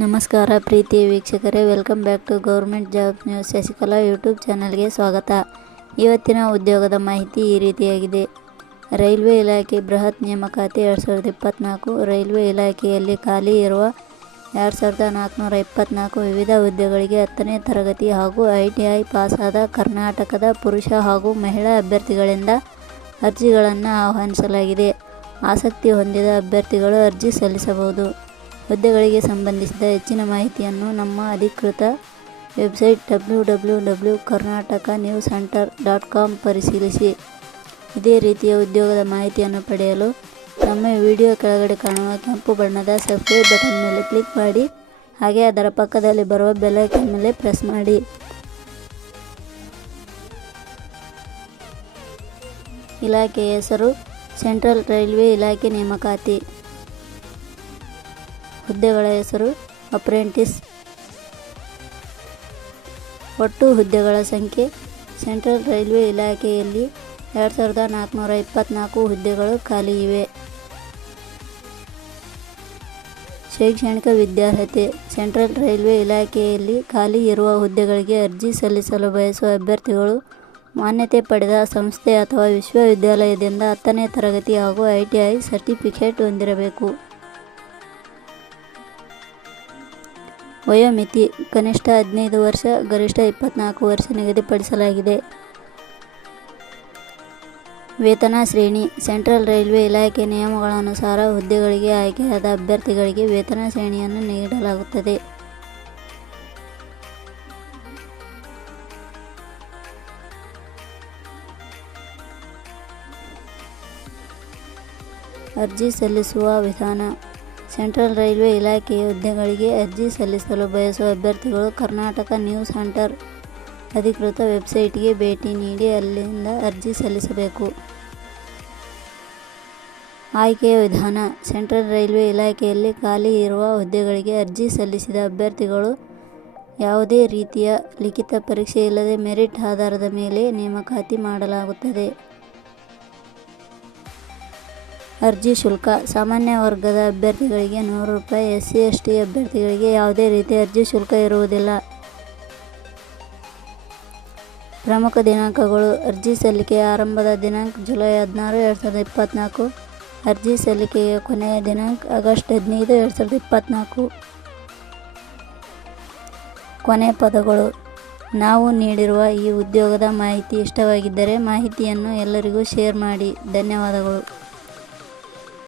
ನಮಸ್ಕಾರ ಪ್ರೀತಿಯ ವೀಕ್ಷಕರೇ, welcome back to government job news Shashikala YouTube ಚಾನಲ್ಗೆ ಸ್ವಾಗತ. ಇವತ್ತಿನ ಉದ್ಯೋಗದ ಮಾಹಿತಿ ಈ ರೀತಿಯಾಗಿದೆ. ರೈಲ್ವೆ ಇಲಾಖೆ ಬೃಹತ್ ನೇಮಕಾತಿ 2024. ರೈಲ್ವೆ ಇಲಾಖೆಯಲ್ಲಿ ಖಾಲಿ ಇರುವ 2424 ವಿವಿಧ ಹುದ್ದೆಗಳಿಗೆ 10ನೇ ತರಗತಿ ಹಾಗೂ ITI ಪಾಸಾದ ಕರ್ನಾಟಕದ ಪುರುಷ ಹಾಗೂ ಮಹಿಳಾ ಅಭ್ಯರ್ಥಿಗಳಿಂದ ಅರ್ಜಿಗಳನ್ನು ಆಹ್ವಾನಿಸಲಾಗಿದೆ. ಆಸಕ್ತಿ ಹೊಂದಿದ ಅಭ್ಯರ್ಥಿಗಳು ಅರ್ಜಿ ಸಲ್ಲಿಸಬಹುದು. ಹುದ್ದೆಗಳಿಗೆ ಸಂಬಂಧಿಸಿದ ಹೆಚ್ಚಿನ ಮಾಹಿತಿಯನ್ನು ನಮ್ಮ ಅಧಿಕೃತ ವೆಬ್ಸೈಟ್ www.karnataka.newshunter.com ಪರಿಶೀಲಿಸಿ. ಇದೇ ರೀತಿಯ ಉದ್ಯೋಗದ ಮಾಹಿತಿಯನ್ನು ಪಡೆಯಲು ನಮ್ಮ ವಿಡಿಯೋ ಕೆಳಗಡೆ ಕಾಣುವ ಕೆಂಪು ಬಣ್ಣದ ಸಬ್ಸ್ಕ್ರೈಬ್ ಬಟನ್ ಮೇಲೆ ಕ್ಲಿಕ್ ಮಾಡಿ, ಹಾಗೆ ಅದರ ಪಕ್ಕದಲ್ಲಿ ಬರುವ ಬೆಲ್ ಐಕಾನ್ ಮೇಲೆ ಪ್ರೆಸ್ ಮಾಡಿ. ಇಲಾಖೆಯ ಹೆಸರು ಸೆಂಟ್ರಲ್ ರೈಲ್ವೆ ಇಲಾಖೆ ನೇಮಕಾತಿ. ಹುದ್ದೆಗಳ ಹೆಸರು ಅಪ್ರೆಂಟಿಸ್. ಒಟ್ಟು ಹುದ್ದೆಗಳ ಸಂಖ್ಯೆ ಸೆಂಟ್ರಲ್ ರೈಲ್ವೆ ಇಲಾಖೆಯಲ್ಲಿ 2424 ಹುದ್ದೆಗಳು ಖಾಲಿ ಇವೆ. ಶೈಕ್ಷಣಿಕ ವಿದ್ಯಾರ್ಹತೆ. ಸೆಂಟ್ರಲ್ ರೈಲ್ವೆ ಇಲಾಖೆಯಲ್ಲಿ ಖಾಲಿ ಇರುವ ಹುದ್ದೆಗಳಿಗೆ ಅರ್ಜಿ ಸಲ್ಲಿಸಲು ಬಯಸುವ ಅಭ್ಯರ್ಥಿಗಳು ಮಾನ್ಯತೆ ಪಡೆದ ಸಂಸ್ಥೆ ಅಥವಾ ವಿಶ್ವವಿದ್ಯಾಲಯದಿಂದ 10ನೇ ತರಗತಿ ಹಾಗೂ ITI ಸರ್ಟಿಫಿಕೇಟ್ ಹೊಂದಿರಬೇಕು. ವಯೋಮಿತಿ ಕನಿಷ್ಠ 15 ವರ್ಷ, ಗರಿಷ್ಠ 24 ವರ್ಷ ನಿಗದಿಪಡಿಸಲಾಗಿದೆ. ವೇತನ ಶ್ರೇಣಿ. ಸೆಂಟ್ರಲ್ ರೈಲ್ವೆ ಇಲಾಖೆ ನಿಯಮಗಳ ಅನುಸಾರ ಹುದ್ದೆಗಳಿಗೆ ಆಯ್ಕೆಯಾದ ಅಭ್ಯರ್ಥಿಗಳಿಗೆ ವೇತನ ಶ್ರೇಣಿಯನ್ನು ನೀಡಲಾಗುತ್ತದೆ. ಅರ್ಜಿ ಸಲ್ಲಿಸುವ ವಿಧಾನ. ಸೆಂಟ್ರಲ್ ರೈಲ್ವೆ ಇಲಾಖೆಯ ಹುದ್ದೆಗಳಿಗೆ ಅರ್ಜಿ ಸಲ್ಲಿಸಲು ಬಯಸುವ ಅಭ್ಯರ್ಥಿಗಳು ಕರ್ನಾಟಕ ನ್ಯೂಸ್ ಹಂಟರ್ ಅಧಿಕೃತ ವೆಬ್ಸೈಟ್ಗೆ ಭೇಟಿ ನೀಡಿ ಅಲ್ಲಿಂದ ಅರ್ಜಿ ಸಲ್ಲಿಸಬೇಕು. ಆಯ್ಕೆಯ ವಿಧಾನ. ಸೆಂಟ್ರಲ್ ರೈಲ್ವೆ ಇಲಾಖೆಯಲ್ಲಿ ಖಾಲಿ ಇರುವ ಹುದ್ದೆಗಳಿಗೆ ಅರ್ಜಿ ಸಲ್ಲಿಸಿದ ಅಭ್ಯರ್ಥಿಗಳು ಯಾವುದೇ ರೀತಿಯ ಲಿಖಿತ ಪರೀಕ್ಷೆ ಇಲ್ಲದೆ ಮೆರಿಟ್ ಆಧಾರದ ಮೇಲೆ ನೇಮಕಾತಿ ಮಾಡಲಾಗುತ್ತದೆ. ಅರ್ಜಿ ಶುಲ್ಕ. ಸಾಮಾನ್ಯ ವರ್ಗದ ಅಭ್ಯರ್ಥಿಗಳಿಗೆ 100 ರೂಪಾಯಿ, SC/ST ಅಭ್ಯರ್ಥಿಗಳಿಗೆ ಯಾವುದೇ ರೀತಿಯ ಅರ್ಜಿ ಶುಲ್ಕ ಇರುವುದಿಲ್ಲ. ಪ್ರಮುಖ ದಿನಾಂಕಗಳು. ಅರ್ಜಿ ಸಲ್ಲಿಕೆಯ ಆರಂಭದ ದಿನಾಂಕ ಜುಲೈ 16, 2024. ಅರ್ಜಿ ಸಲ್ಲಿಕೆಯ ಕೊನೆಯ ದಿನಾಂಕ ಆಗಸ್ಟ್ 15, 2024. ಕೊನೆ ಪದಗಳು. ನಾವು ನೀಡಿರುವ ಈ ಉದ್ಯೋಗದ ಮಾಹಿತಿ ಇಷ್ಟವಾಗಿದ್ದರೆ ಮಾಹಿತಿಯನ್ನು ಎಲ್ಲರಿಗೂ ಶೇರ್ ಮಾಡಿ. ಧನ್ಯವಾದಗಳು.